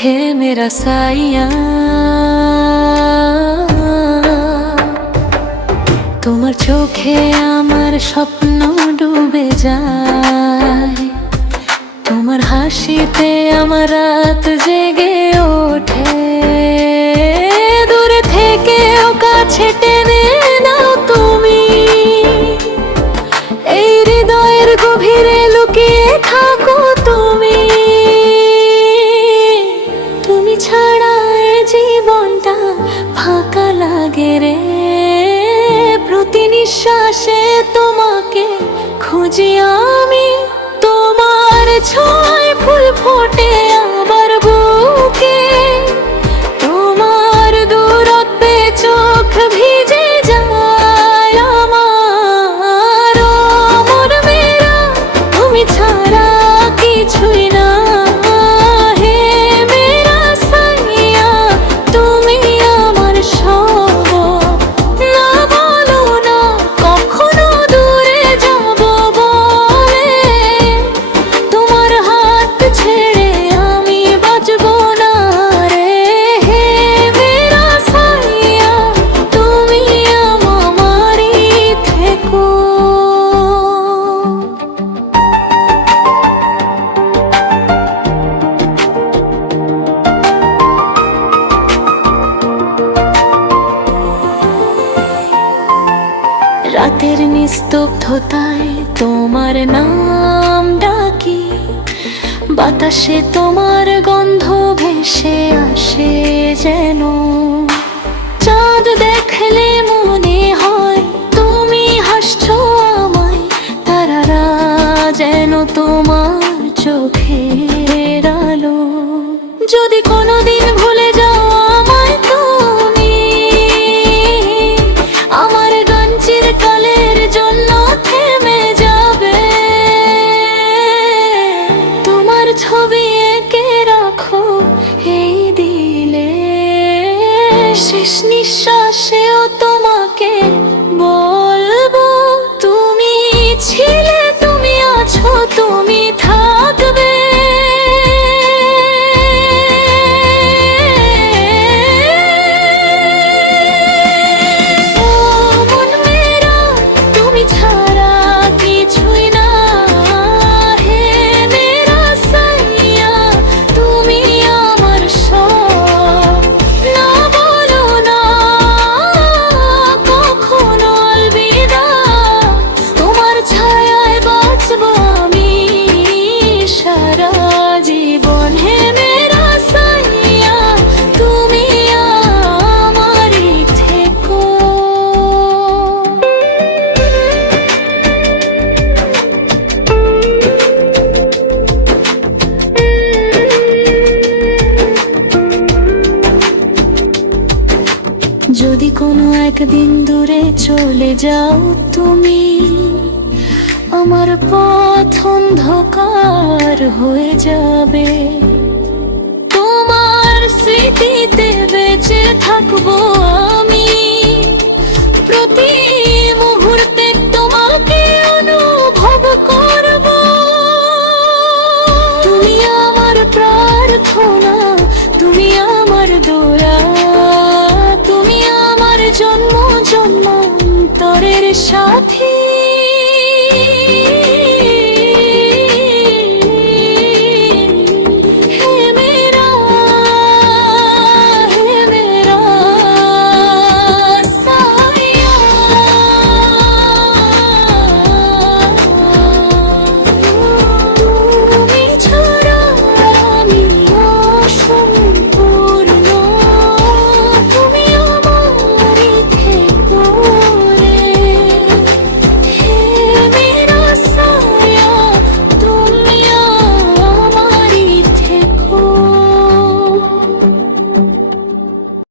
हे मेरा साइया চোখে আমার স্বপ্ন ডুবে যায়। তোমার হাসিতে আমার রাত জেগে ওঠে। দূরে থেকেও কাছে টেনে নাও তুমি। এই হৃদয়ের গভীরে লুকিয়ে থাকো তুমি। তুমি ছাড়া জীবনটা ফাঁকা লাগে রে। নিঃশ্বাসে তোমাকে খুঁজি আমি তোমার ছয় রাতের নিস্তব্ধতায় তোমার নাম ডাকি। বাতাসে তোমার গন্ধ ভেসে আসে যেন। চাঁদ দেখলে মনে হয় তুমি হাসছো আমায়, তারারা যেন তোমার চোখের আলো। যদি কোনোদিন যদি কোনো একদিন দূরে চলে যাও তুমি, আমার পথ অন্ধকার হয়ে যাবে। তোমার স্মৃতিতে বেঁচে থাকব আমি